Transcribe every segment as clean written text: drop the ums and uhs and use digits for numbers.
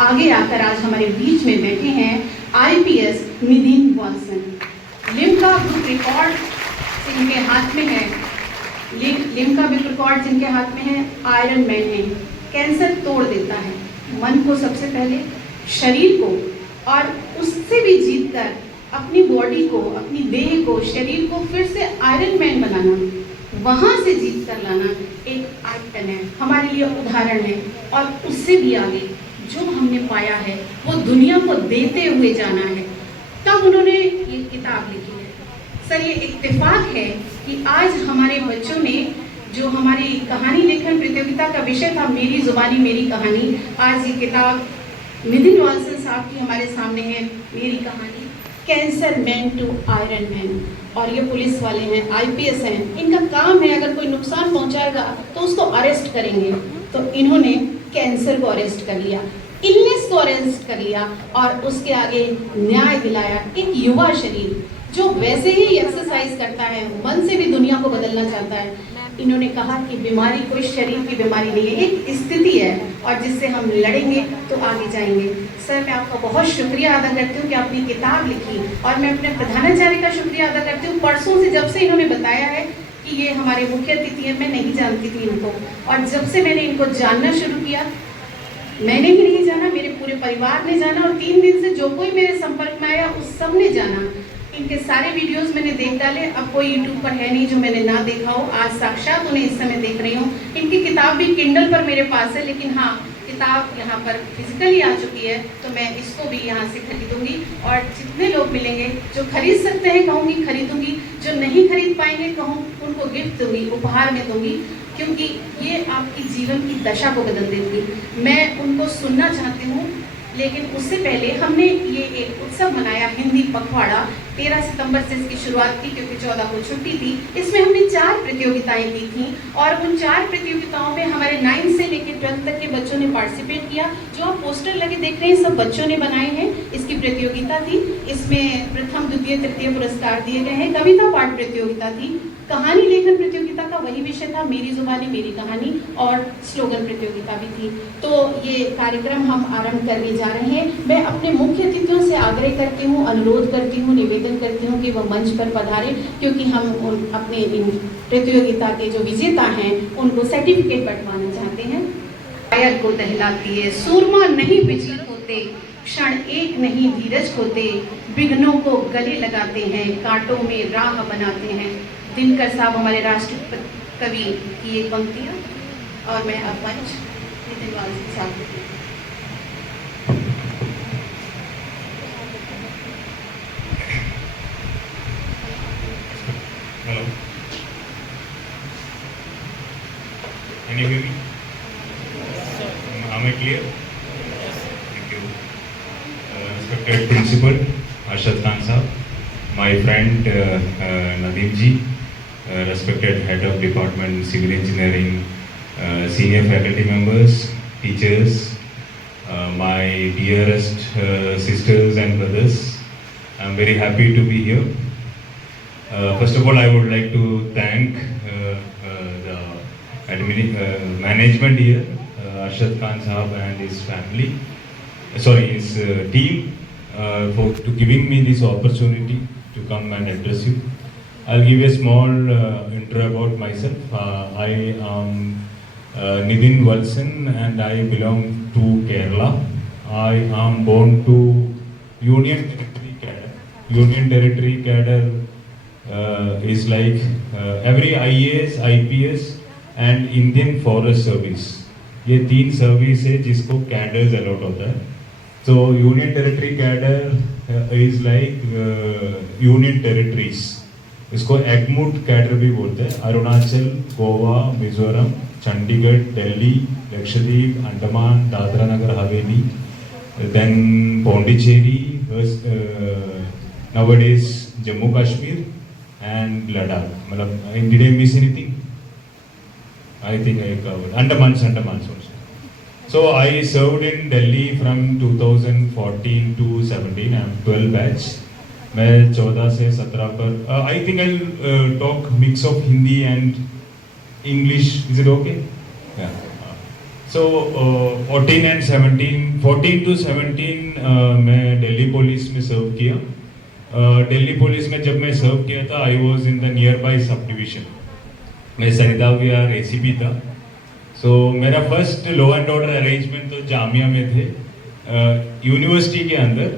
आगे आकर आज हमारे बीच में बैठे हैं IPS Nitin Valsan. Limca book record जिनके हाथ में है, लिम्का बुक रिकॉर्ड जिनके हाथ में है, आयरन मैन है, कैंसर तोड़ देता है, मन को सबसे पहले, शरीर को, और उससे भी जीतकर अपनी बॉडी को, अपनी देह को, शरीर को फिर से आयरन मैन बनाना, वहाँ से जीत कर लाना एक आइकन है, हमारे लिए उदाहरण है। और उससे भी आगे जो हमने पाया है वो दुनिया को देते हुए जाना है, तब उन्होंने ये किताब लिखी है। सर, ये इत्तेफाक है कि आज हमारे बच्चों ने, जो हमारी कहानी लेखन प्रतियोगिता का विषय था मेरी जुबानी मेरी कहानी, आज ये किताब नितिन वाल्सन साहब की हमारे सामने है, मेरी कहानी, cancer man to iron Man. और ये पुलिस वाले हैं, आईपीएस हैं, इनका काम है अगर कोई नुकसान पहुंचाएगा तो उसको अरेस्ट करेंगे। तो इन्होंने कैंसर को अरेस्ट कर लिया, इलनेस को अरेस्ट कर लिया और उसके आगे न्याय दिलाया। एक युवा शरीर जो वैसे ही एक्सरसाइज करता है, मन से भी दुनिया को बदलना चाहता है, इन्होंने कहा कि बीमारी कोई शरीर की बीमारी नहीं है, एक स्थिति है और जिससे हम लड़ेंगे तो आगे जाएंगे। सर, मैं आपका बहुत शुक्रिया अदा करती हूँ कि आपने किताब लिखी, और मैं अपने प्रधानाचार्य का शुक्रिया अदा करती हूँ। परसों से जब से इन्होंने बताया है कि ये हमारे मुख्य अतिथि हैं, मैं नहीं जानती थी इनको, और जब से मैंने इनको जानना शुरू किया, मैंने ही नहीं जाना, मेरे पूरे परिवार ने जाना, और 3 दिन से जो कोई मेरे संपर्क में आया उस सब ने जाना। इनके सारे वीडियोस मैंने देख डाले, अब कोई यूट्यूब पर है नहीं जो मैंने ना देखा हो। आज साक्षात उन्हें इस समय देख रही हूँ। इनकी किताब भी किंडल पर मेरे पास है, लेकिन हाँ, किताब यहाँ पर फिजिकली आ चुकी है, तो मैं इसको भी यहाँ से खरीदूंगी, और जितने लोग मिलेंगे जो खरीद सकते हैं कहूँगी खरीदूंगी, जो नहीं खरीद पाएंगे कहूँ उनको गिफ्ट दूंगी, उपहार में दूंगी, क्योंकि ये आपकी जीवन की दशा को बदल देगी। मैं उनको सुनना चाहती हूँ, लेकिन उससे पहले हमने ये एक उत्सव मनाया, हिंदी पखवाड़ा। 13 सितंबर से इसकी शुरुआत की, क्योंकि 14 को छुट्टी थी। इसमें हमने 4 प्रतियोगिताएं की थी, और उन 4 प्रतियोगिताओं में हमारे 9 से लेकर 12 तक के बच्चों ने पार्टिसिपेट किया। जो आप पोस्टर लगे देख रहे हैं, सब बच्चों ने बनाए हैं। इसकी प्रतियोगिता थी, इसमें प्रथम, द्वितीय, तृतीय पुरस्कार दिए गए हैं। कविता पाठ प्रतियोगिता थी, कहानी लेखन प्रतियोगिता का वही विषय था, मेरी जुबानी मेरी कहानी, और स्लोगन प्रतियोगिता भी थी। तो ये कार्यक्रम हम आरंभ करने जा रहे हैं। मैं अपने मुख्य अतिथियों से आग्रह करती हूँ, अनुरोध करती हूँ, निवेदन करती हूँ कि वह मंच पर पधारें, क्योंकि हम अपने इन प्रतियोगिता के जो विजेता हैं उनको सर्टिफिकेट बंटवाना चाहते हैं। शायर को दहलाती है, सूरमा नहीं विचलित होते, क्षण एक नहीं धीरज होते, विघ्नों को गले लगाते हैं, कांटों में राह बनाते हैं। दिनकर साहब हमारे राष्ट्र कवि की एक पंक्तियाँ, और मैं अब मंच नितिन वाल्सन साहब को देती हूँ। Hello. Can you hear me? Am I clear? Thank you. Respected Principal Arshad Khan Sahab, my friend Nadeem ji, respected Head of Department Civil Engineering, senior faculty members, teachers, my dearest sisters and brothers, I'm very happy to be here. First of all, I would like to thank the management here, Arshad Khan Sahab and his family, his team, to giving me this opportunity to come and address you. I'll give a small intro about myself. I am Nitin Walson and I belong to Kerala. I am born to Union Territory cadre. Union Territory cadre is like every IAS, IPS and Indian Forest Service. ये 3 service है जिसको cadres allot होता है. तो union territory cadre is like union territories, इसको एगमुट cadre भी बोलते हैं. Arunachal, Goa, Mizoram, Chandigarh, Delhi, Lakshadweep, Andaman, Dadra Nagar Haveli, then Pondicherry, nowadays Jammu Kashmir and Ladakh. मतलब did I miss anything? I think I covered Andamans also. So I served in Delhi from 2014 to 17. I'm 12 batch. मैं 14 से 17 पर I think I'll talk mix of Hindi and English. Is it okay? Yeah. So 14 and 17, 14 to 17 मैं Delhi police में सर्व किया. Delhi police में जब मैं serve किया था, I was in the nearby subdivision. मैं सरिता विहार ACP था. सो मेरा first law and order arrangement तो जामिया में थे, यूनिवर्सिटी के अंदर,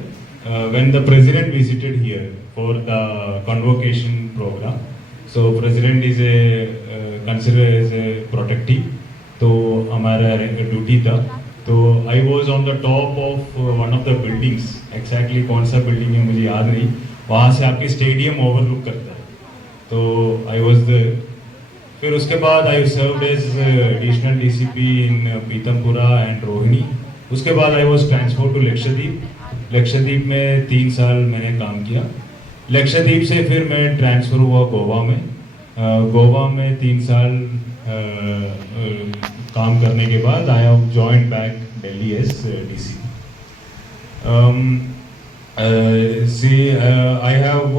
when the president visited here for the convocation programme. So president is a consider as a protective, तो हमारा ड्यूटी था. तो I was on the top of one of the buildings. Exactly कौन सा बिल्डिंग है मुझे याद नहीं, वहाँ से आपकी स्टेडियम ओवरलुक करता है. तो आई वॉज द, फिर उसके बाद I served as additional DCP in Pitampura and Rohini. उसके बाद I was transfer to Lakshadweep. Lakshadweep में 3 साल मैंने काम किया. लक्षद्वीप से फिर मैं ट्रांसफ़र हुआ गोवा में. गोवा में 3 साल काम करने के बाद I have joined back Delhi as DC. I have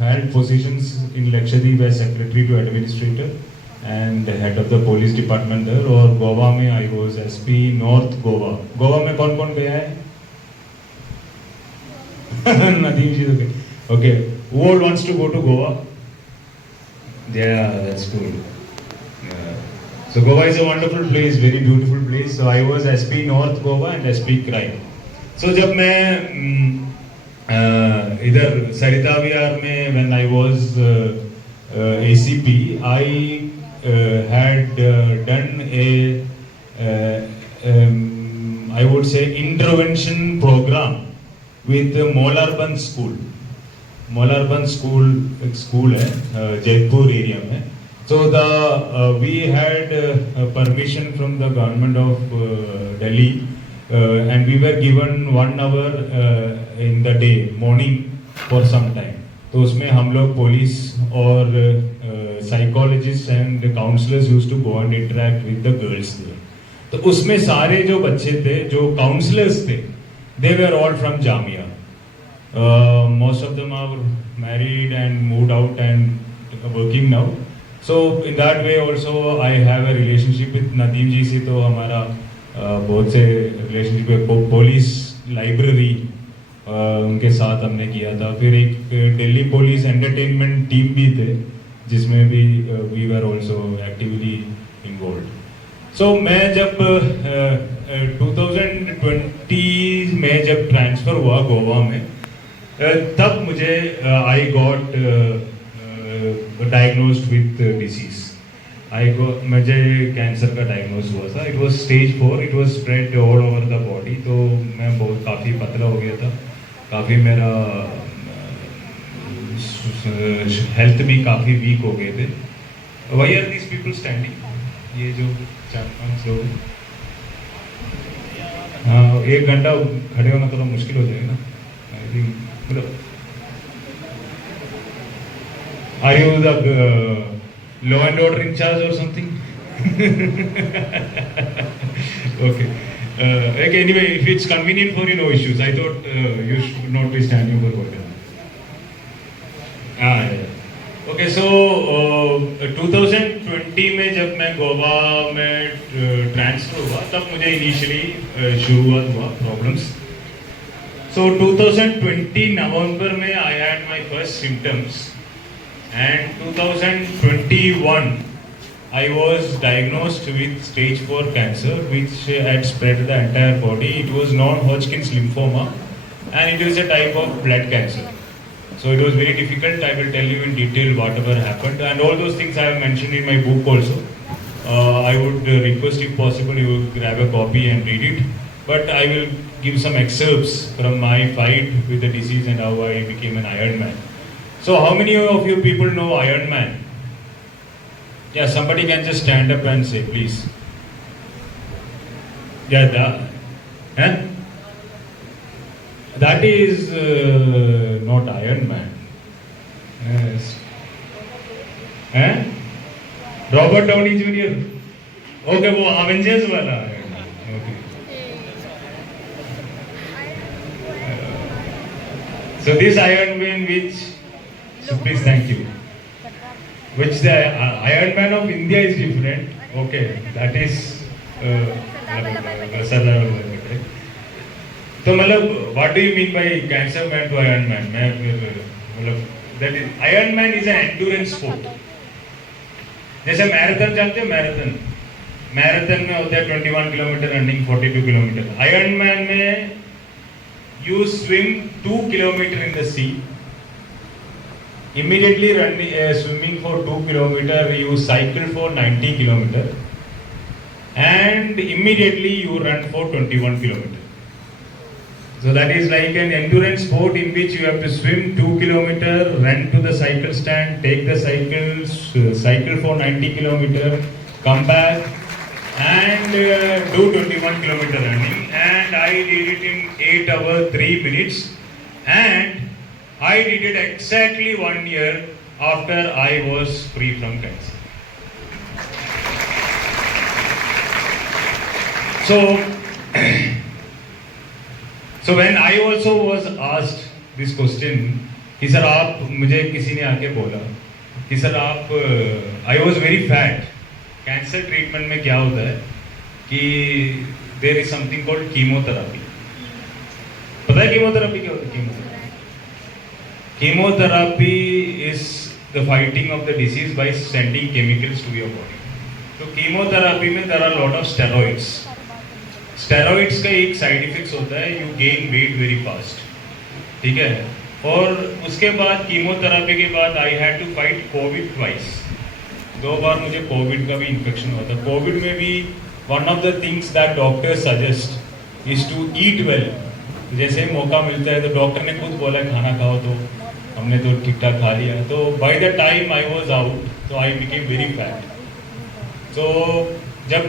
held positions in Lakshadweep as secretary to administrator and head of the police department there. और गोवा में I was SP North Goa. Goa में कौन कौन गया है? नदीम जी तो गए. Okay, who all wants to go to Goa? Yeah, that's cool. So Goa is a wonderful place, very beautiful place. So I was SP North Goa and SP Crime. So जब मैं इधर सरिता विहार में when I was ACP, I had done a I would say intervention program with Molarban School. Molarban School एक school है Jaipur area में. So we had permission from the government of Delhi. And we were given 1 hour in the day, morning for some time. तो उसमें हम लोग police और psychologist and counsellors used to go and interact with the girls there. तो उसमें सारे जो बच्चे थे, जो काउंसलर्स थे, they were all from Jamia. Most of them are married and moved out and working now. So in that way also I have a relationship with Nadeem ji से. तो हमारा बहुत से रिलेशनशिप, पुलिस लाइब्रेरी उनके साथ हमने किया था. फिर एक दिल्ली पुलिस एंटरटेनमेंट टीम भी थे जिसमें भी we were also actively involve. So मैं जब 2020 में जब ट्रांसफ़र हुआ गोवा में, तब मुझे I got diagnosed with disease. मुझे कैंसर का डायग्नोज हुआ था. It was stage 4. It was spread all over the body. तो मैं बहुत काफ़ी पतला हो गया था, काफ़ी मेरा हेल्थ भी काफ़ी वीक हो गए थे. Why are these people standing? ये जो 4-5 लोग, हाँ, 1 घंटा खड़े होना थोड़ा मुश्किल हो जाएगा ना. आई थिंक मतलब are you the law and order in charge or something? Okay. Anyway, if it's convenient for you, no issues. I thought you should not be standing for whatever. Yeah. Okay, so 2020 में जब मैं गोवा में transfer हुआ, तब मुझे initially शुरुआत हुआ problems. So 2020 नवंबर में I had my first symptoms. And 2021 I was diagnosed with stage 4 cancer, which had spread the entire body. It was non-Hodgkin's lymphoma and it is a type of blood cancer. So it was very difficult. I will tell you in detail whatever happened, and all those things I have mentioned in my book also. I would request if possible you grab a copy and read it, but I will give some excerpts from my fight with the disease and how I became an Iron Man. So how many of you people know Iron Man? Yeah, somebody can just stand up and say, please. Yeah, that is not Iron Man. Yes. Robert Downey Jr. Okay, वो Avengers वाला है. Okay. So this Iron Man which, so please, thank you. Which the Iron Man of India is different. Okay, that is sir level. तो मतलब what do you mean by cancer man to iron man? मैं फिर मतलब that is iron man is an endurance sport. जैसे marathon जानते हो, marathon में होता है 21 kilometre running, 42 kilometre. Iron man में you swim 2 kilometre in the sea, immediately running swimming for 2 kilometer, you cycle for 90 kilometer, and immediately you run for 21 kilometer. So that is like an endurance sport in which you have to swim 2 kilometer, run to the cycle stand, take the cycle for 90 kilometer, come back and do 21 kilometer running. And I did it in 8 hours 3 minutes, and I did it exactly 1 year after I was free from cancer. So when I also was asked this question कि sir आप, मुझे किसी ने आके बोला कि sir आप, I was very fat. Cancer treatment में क्या होता है कि there is something called chemotherapy. पता है कीमोथेरेपी क्या होता है? Chemotherapy is the fighting of the disease by sending chemicals to your body. तो chemotherapy में there are lot of steroids. Steroids का एक side effects होता है, you gain weight very fast. ठीक है? और उसके बाद chemotherapy के बाद I had to fight COVID twice. 2 बार मुझे COVID का भी infection हुआ था. COVID में भी one of the things that doctors suggest is to eat well. जैसे मौका मिलता है तो डॉक्टर ने खुद बोला खाना खाओ, तो हमने तो ठीक ठाक खा लिया। तो by the time I was out, तो आई बिकेम वेरी फैट। तो जब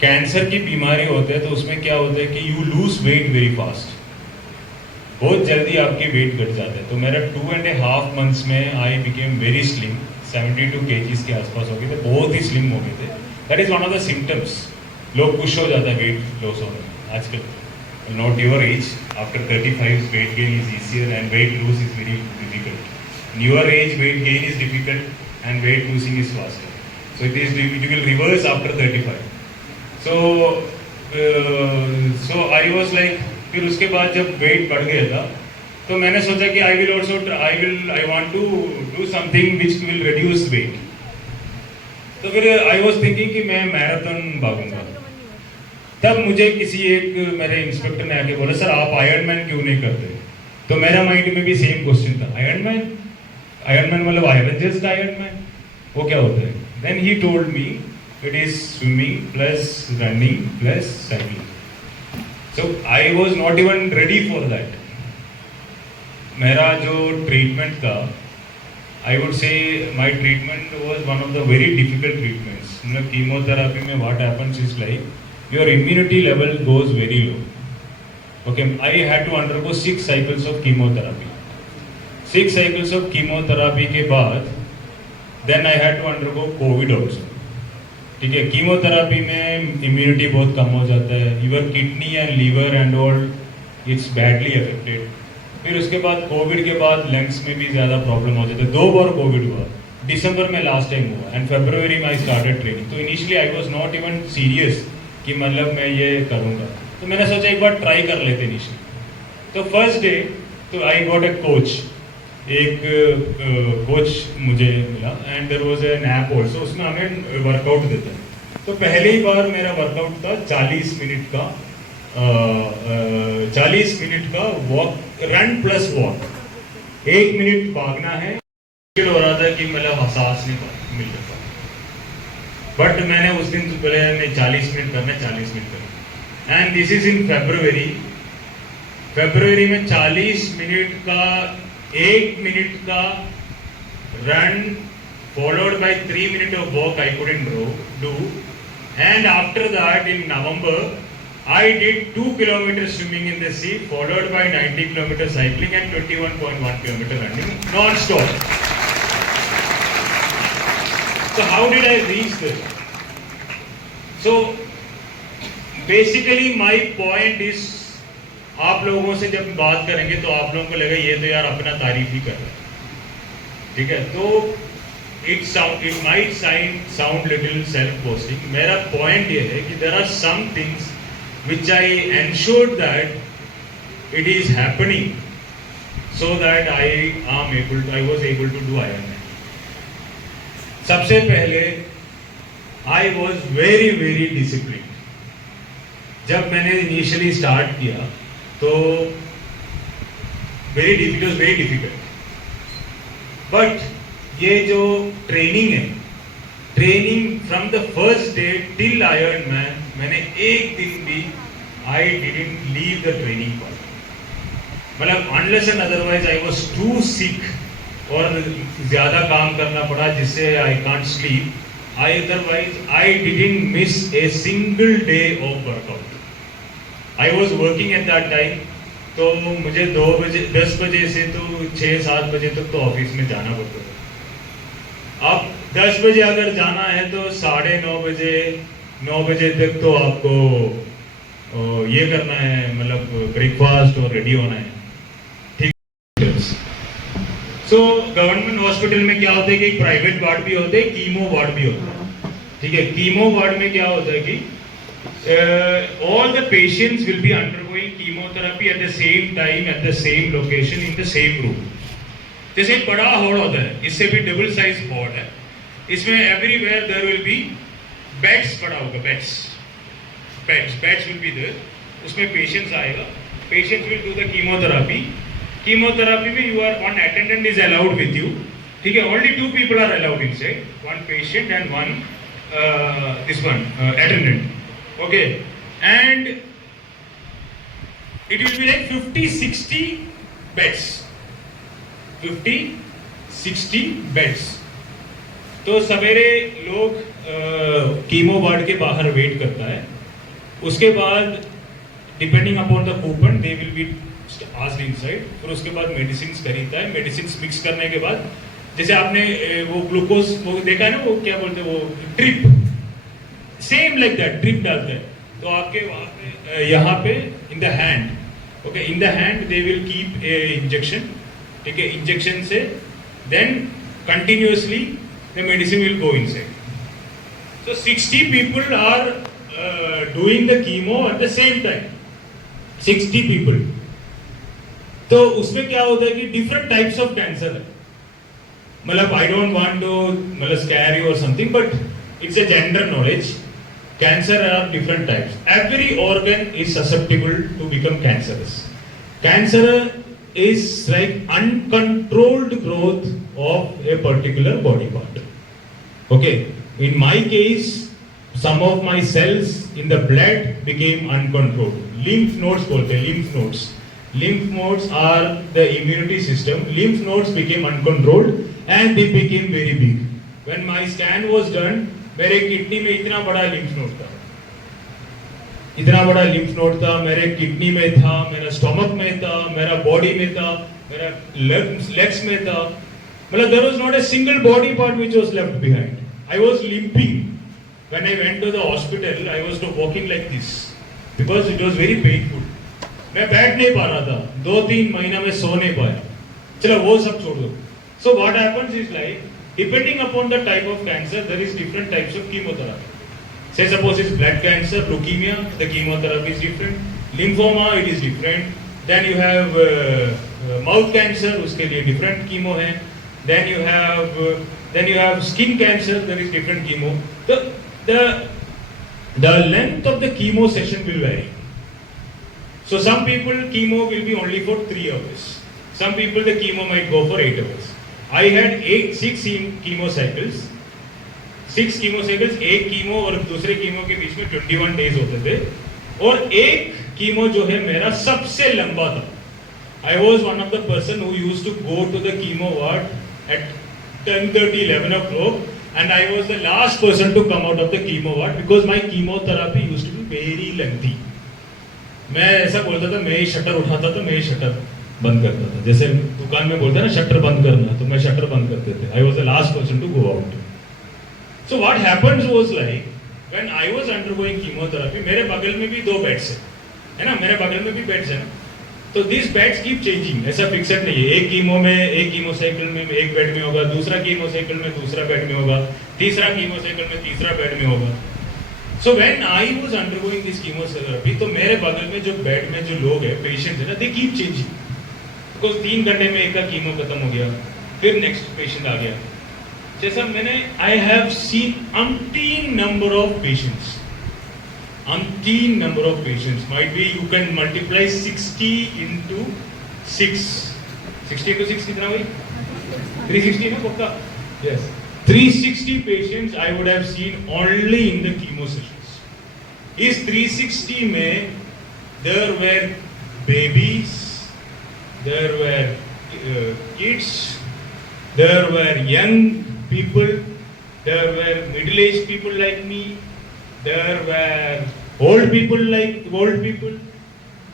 कैंसर की बीमारी होती है तो उसमें क्या होता है कि you lose weight very fast, बहुत जल्दी आपके वेट घट जाते हैं। तो मेरा 2.5 मंथ्स में I became very slim, 72 kgs के आसपास हो गए थे, बहुत ही स्लिम हो गए थे। That is one of the symptoms, लोग खुश हो जाता है वेट लॉस होने में आजकल। Not your age, after 35 weight gain is easier and weight loss is very difficult. In your age weight gain is difficult and weight losing is faster. So it will reverse after 35. So I was like, फिर उसके बाद जब weight बढ़ गया था तो मैंने सोचा कि I want to do something which will reduce weight. तो फिर I was thinking कि मैं मैराथन भागूंगा। तब मुझे किसी एक मेरे इंस्पेक्टर ने आके बोला, सर आप आयरन मैन क्यों नहीं करते? तो मेरा माइंड में भी सेम क्वेश्चन था, आयरन मैन मतलब एवेंजर्स का आयरन मैन, वो क्या होता है? Then he told me it is swimming plus running plus cycling. So I was not even ready for that. मेरा जो ट्रीटमेंट था, I would say my treatment was one of the very difficult treatments. मतलब chemotherapy में what happens is like your immunity level goes very low. Okay, I had to undergo 6 cycles of chemotherapy. 6 cycles of chemotherapy के बाद then I had to undergo COVID also. ठीक है, chemotherapy में immunity बहुत कम हो जाता है, your kidney and liver and all it's badly affected. फिर उसके बाद कोविड के बाद लंग्स में भी ज़्यादा प्रॉब्लम हो जाता है। 2 बार कोविड हुआ, दिसंबर में लास्ट टाइम हुआ एंड फरवरी में आई स्टार्टेड ट्रेनिंग। तो initially I was not even serious कि मतलब मैं ये करूँगा, तो मैंने सोचा एक बार ट्राई कर लेते इनिशियली। तो फर्स्ट डे तो आई गॉट अ कोच, एक कोच मुझे मिला and there was an app also, उसमें हमें वर्कआउट देता है। तो पहली बार मेरा वर्कआउट था 40 मिनट का 40 मिनट का walk, run plus walk, 1 minute भागना है। मुश्किल हो रहा था कि मतलब सांस नहीं मिल रहा, बट मैंने उस दिन तो बोले मैं 40 मिनट करना, 40 मिनट करना। एंड दिस इज इन फरवरी में 40 मिनट का 1 मिनट का run followed by 3 minutes of walk I couldn't do, and after that in November I did 2 kilometers swimming in the sea followed by 90 kilometers cycling and 21.1 kilometer running non-stop. So how did I reach this? So basically my point is, आप लोगों से जब बात करेंगे तो आप लोगों को लगेगा ये तो यार अपना तारीफ ही कर रहा है, ठीक है? तो it might sound little self boasting. मेरा point ये है कि there are some things which I ensured that it is happening, so that I was able to do Ironman. सबसे पहले I was very very disciplined. जब मैंने initially start किया तो it was very difficult. But ये जो training है, training from the first day till Ironman, मैंने एक दिन भी I didn't leave the training part. मतलब unless and otherwise I was too sick और ज़्यादा काम करना पड़ा जिससे I can't sleep. Otherwise I didn't miss a single day of workout. I was working at that time, तो मुझे 10 बजे से तो 6-7 बजे तक तो ऑफिस में जाना पड़ता था। अब 10 बजे अगर जाना है तो 9:30 बजे तक तो आपको ये करना है, मतलब ब्रेकफास्ट और रेडी होना है, ठीक। सो गवर्नमेंट हॉस्पिटल में क्या होता है कि प्राइवेट वार्ड भी होते हैं, कीमो वार्ड भी होता है, ठीक है। कीमो वार्ड में क्या होता है कि all the patients will be undergoing chemotherapy at the same time, at the same location, in the same room. जैसे एक बड़ा हॉल होता है, इससे भी डबल साइज हॉल है, इसमें everywhere there will be beds पड़ा होगा, बेड्स विल बी देयर, उसमें पेशेंट्स आएगा, patients will do the chemotherapy में you are one attendant is allowed with you, ठीक है। Only 2 people are allowed inside, one patient and one this one attendant, okay, and it will be like 50-60 beds, 50-60 beds. तो सवेरे लोग chemo ward के बाहर wait करता है, उसके बाद depending upon the coupon they will be asked inside, फिर उसके बाद मेडिसिन खरीदता है, मेडिसिन मिक्स करने के बाद जैसे आपने वो ग्लूकोज वो देखा है ना, वो क्या बोलते हैं, वो drip, same like that drip डालते हैं, तो आपके वहां पे यहाँ पे in the hand, okay, in the hand they will keep a injection, ठीक है। इंजेक्शन से then continuously the medicine will go inside. So 60 people are doing the chemo at the same time. 60 people. तो उसमें क्या होता है कि different types of cancer है. मतलब I don't want to मतलब scare you or something, but it's a general knowledge. Cancer are different types. Every organ is susceptible to become cancerous. Cancer is like uncontrolled growth of a particular body part. Okay. In my case, some of my cells in the blood became uncontrolled. Lymph nodes बोलते हैं, lymph nodes. Lymph nodes are the immunity system. Lymph nodes became uncontrolled and they became very big. When my scan was done, मेरे kidney में इतना बड़ा lymph node था. इतना बड़ा lymph node था, मेरे किडनी में था, मेरा स्टमक में था, मेरा बॉडी में था, मेरा legs में था. मतलब there was not a single body part which was left behind. I was limping. When I went to the hospital, I was walking like this because it was very painful. मैं बैठ नहीं पा रहा था, 2-3 महीना में सो नहीं पाया. चलो वो सब छोड़ दो. So what happens is like, depending upon the type of cancer, there is different types of chemotherapy. Say suppose it's blood cancer, leukemia, the chemotherapy is different. Lymphoma, it is different. Then you have mouth cancer, उसके लिए different chemo है. Then you have skin cancer, there is different chemo. The length of the chemo session will vary. So some people chemo will be only for 3 hours. Some people the chemo might go for 8 hours. I had 6 chemo cycles. 6 chemo cycles, एक chemo और दूसरे chemo के बीच में 21 days होते थे. और एक chemo जो है मेरा सबसे लंबा था. I was one of the person who used to go to the chemo ward at 10:30, 11 o'clock, and I was the last person to come out of the chemo ward because my chemotherapy used to be very lengthy. मैं ऐसा बोलता था, मैं ही shutter उठाता था, मैं ही shutter बंद करता था. जैसे दुकान में बोलते हैं ना शटर बंद करना, तो मैं शटर बंद कर देते. I was the last person to go out. So what happened was like when I was undergoing chemotherapy, मेरे बगल में भी 2 बेड्स है ना, मेरे बगल में भी बेड्स है ना. तो दिस बेड्स कीप चेंजिंग, ऐसा फिक्सेड नहीं है. एक कीमो साइकिल में एक बेड में होगा, दूसरा कीमो साइकिल में दूसरा बेड में होगा, तीसरा कीमो साइकिल में तीसरा बेड में होगा. So when I was undergoing this chemotherapy, तो मेरे बगल में जो बेड में जो लोग हैं, पेशेंट है ना, they keep changing. Because 3 घंटे में एक का कीमो खत्म हो गया, फिर नेक्स्ट पेशेंट आ गया. जैसा मैंने I have seen umpteen number of patients. Umpteen number of patients. Might be you can multiply 60 into 6. 60 into 6 कितना हुई? 360 ना पक्का? Yes. 360 patients I would have seen only in the chemo sessions. इस 360 में there were babies, there were kids, there were young people, there were middle-aged people like me, there were old people like old people,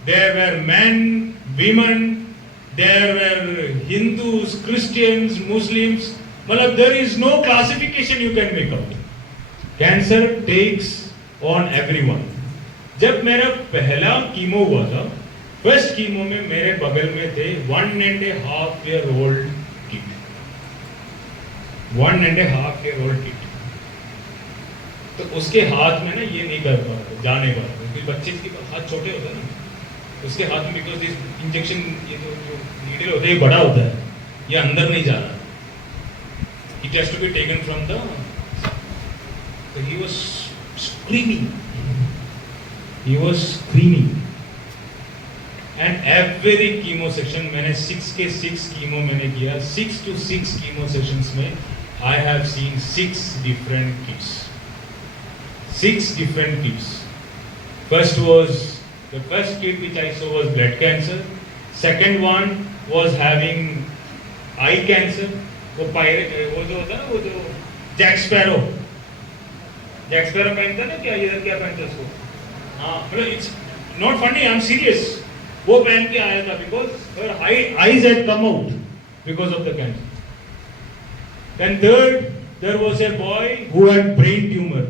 there were men, women, there were Hindus, Christians, Muslims. मतलब there is no classification you can make out. Cancer takes on everyone. जब मेरा पहला chemo हुआ था, first chemo में मेरे बगल में थे 1.5 year old kid. 1.5 year old kid. तो उसके हाथ में ना ये नहीं कर पा रहा, जा नहीं पा रहा, क्योंकि बच्चे के हाथ छोटे होते हैं ना, उसके हाथ में बिकॉज दिस इंजेक्शन ये जो नीडल होता है ये बड़ा होता है, ये अंदर नहीं जा रहा. It has to be taken from the. So he was screaming. He was screaming. And every chemo section मैंने 6 के 6 कीमो मैंने किया. 6 to 6 chemo sessions में I have seen 6 different kids. 6 different kids. The first kid which I saw was blood cancer. Second one was having eye cancer. वो जो होता है ना, वो जो जैक स्पैरो पहनता है ना, क्या इधर क्या पहनता है उसको, हाँ मतलब it's not funny, I am serious, वो पहन के आया था because her eyes had come out because of the cancer. Then third there was a boy who had brain tumour.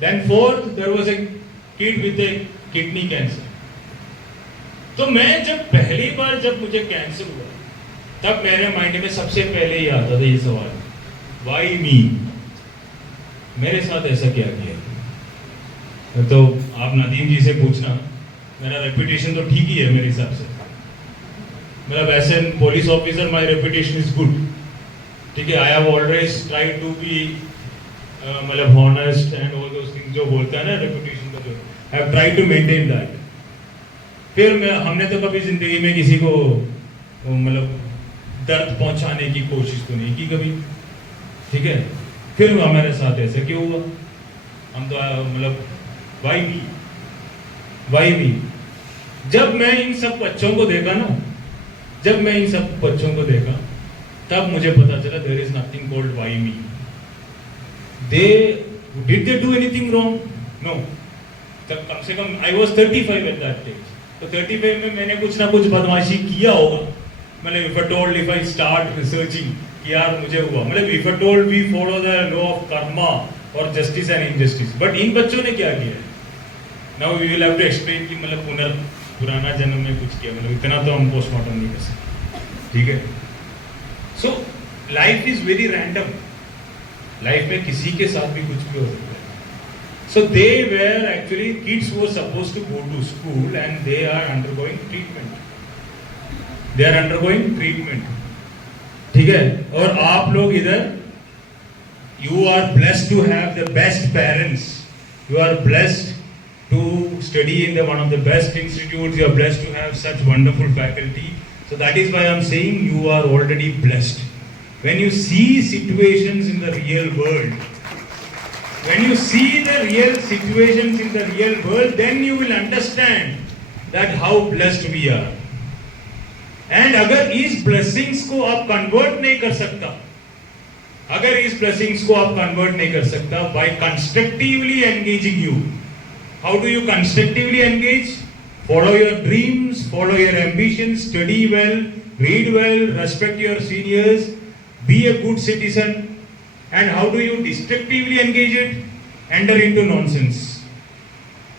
Then fourth there was a kid with a kidney cancer. तो मैं जब पहली बार जब मुझे कैंसर हुआ तब मेरे mind में सबसे पहले ही आता था ये सवाल, वाई मी, मेरे साथ ऐसा क्या किया. तो आप नदीम जी से पूछना, मेरा रेपुटेशन तो ठीक ही है मेरे हिसाब से, मतलब as an police officer my reputation is good, ठीक है. I have always tried to be मतलब honest and all those things जो बोलते हैं ना रेपुटेशन का, जो I have tried to maintain that. फिर हमने तो कभी जिंदगी में किसी को मतलब दर्द पहुंचाने की कोशिश तो नहीं की कभी, ठीक है. फिर हमारे साथ ऐसे क्यों हुआ, हम तो मतलब वाई मी. जब मैं इन सब बच्चों को देखा ना, तब मुझे पता चला there is nothing called why me. Did they do anything wrong? No. तब कम से कम I was 35 at that stage. तो 35 में मैंने कुछ ना कुछ बदमाशी किया होगा. मतलब if I start researching कि यार मुझे हुआ, मतलब if I told we follow the law of karma or justice and injustice, but इन बच्चों ने क्या किया? Now we will have to explain कि मतलब पुराना जन्म में कुछ किया, मतलब इतना तो हम पोस्टमार्टम नहीं कर सकते, ठीक है. So life is very random. Life में किसी के साथ भी कुछ भी हो सकता है. So they were actually kids who were supposed to go to school and they are undergoing treatment. ठीक है. और आप लोग इधर, you are blessed to have the best parents. You are blessed to study in one of the best institutes. You are blessed to have such wonderful faculty. So that is why I am saying you are already blessed. When you see situations in the real world, then you will understand that how blessed we are. And अगर इस blessings को आप convert नहीं कर सकता, by constructively engaging you. How do you constructively engage? Follow your dreams, follow your ambitions, study well, read well, respect your seniors, be a good citizen. And how do you destructively engage it? Enter into nonsense,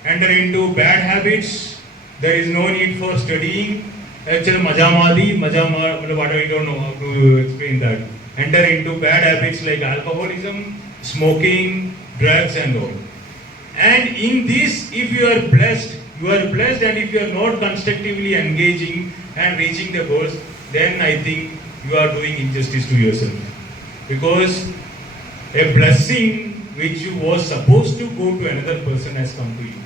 enter into bad habits. There is no need for studying. Actually, what I don't know how to explain that. Enter into bad habits like alcoholism, smoking, drugs and all. And in this, if you are blessed, and if you are not constructively engaging and reaching the goals, then I think you are doing injustice to yourself. Because a blessing which you was supposed to go to another person has come to you.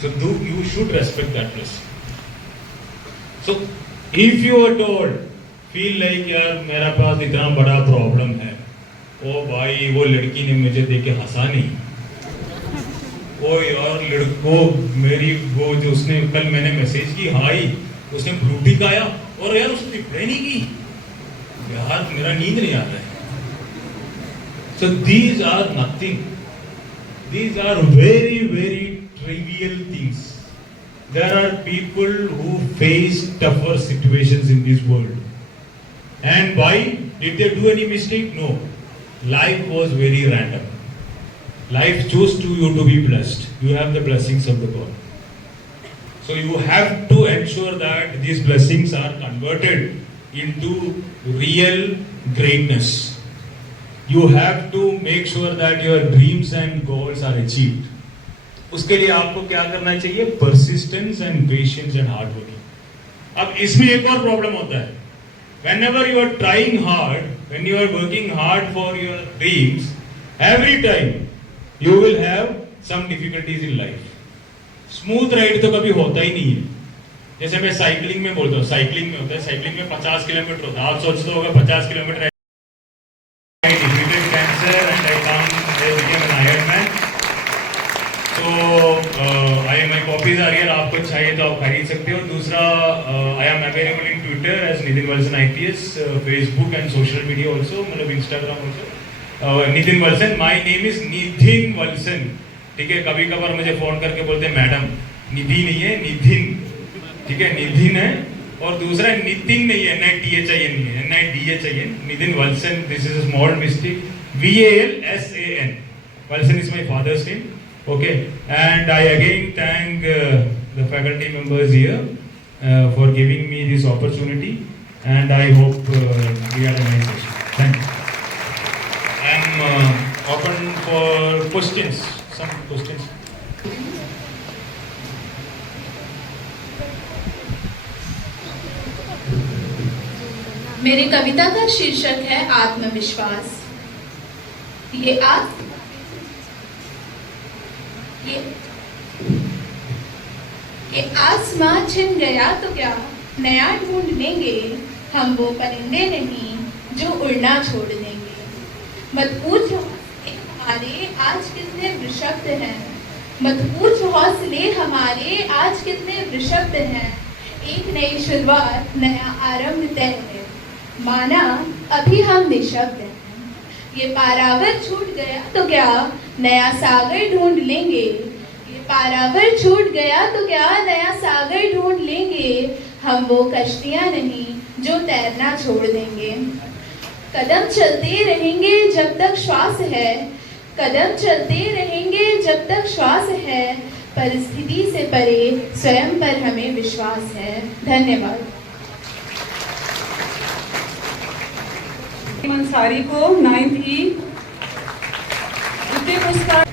So you should respect that blessing. So if you are told, feel like यार मेरा पास इतना बड़ा problem है, ओ भाई वो लड़की ने मुझे देख के हंसा नहीं, ओ यार लड़को मेरी वो जो उसने कल मैंने मैसेज की हाई, उसने ब्लू टिक आया और यार उसने रिप्लाई नहीं की, यार मेरा नींद नहीं आ रहा है. So these are nothing. These are very, very trivial things. There are people who face tougher situations in this world. And why? Did they do any mistake? No. Life was very random. Life chose you to be blessed. You have the blessings of the God. So you have to ensure that these blessings are converted into real greatness. You have to make sure that your dreams and goals are achieved. उसके लिए आपको क्या करना चाहिए? Persistence and patience and hard working. अब इसमें एक और प्रॉब्लम होता है. Whenever you are trying hard, when you are working hard for your dreams, every time you will have some difficulties in life. Smooth ride तो कभी होता ही नहीं है. जैसे मैं साइकिलिंग में बोलता हूँ, साइकिलिंग में होता है, साइकिलिंग में 50 किलोमीटर होता है. आप सोचते होगा 50 kilometre. I defeated cancer and I became an Ironman. So my copies are here. आपको चाहिए तो आप खरीद सकते हो. दूसरा, I am available in Twitter as Nitin Walsan IPS, Facebook and social media also, मतलब Instagram also. Nitin Walsan. My name is Nitin Walsan. ठीक है, कभी कभार मुझे फोन करके बोलते हैं मैडम, निधि नहीं है, निधिन. ठीक है, निधिन है. और दूसरा नितिन नहीं है, NITHIN नहीं है, NIDHIN. Nitin Walsan. This is a small mistake. VALSAN. Walsan is my father's name. Okay, and I again thank the faculty members here for giving me this opportunity, and I hope we had a nice session. Thank you. I am open for questions. Some questions. मेरी कविता का शीर्षक है आत्मविश्वास. ये आसमां छिन गया तो क्या, नया ढूंढ लेंगे. हम वो परिंदे नहीं जो उड़ना छोड़ देंगे. मत पूछो हमारे आज कितने वृषभ हैं, मत पूछो हौसले हमारे आज कितने वृषभ हैं. एक नई शुरुआत, नया आरंभ तय है, माना अभी हम निशब्द हैं. ये पारावर छूट गया तो क्या, नया सागर ढूंढ लेंगे. ये पारावर छूट गया तो क्या, नया सागर ढूंढ लेंगे. हम वो कश्तियां नहीं जो तैरना छोड़ देंगे. कदम चलते रहेंगे जब तक श्वास है, कदम चलते रहेंगे जब तक श्वास है. परिस्थिति से परे स्वयं पर हमें विश्वास है. धन्यवाद. अंसारी को 9th E द्वितीय पुरस्कार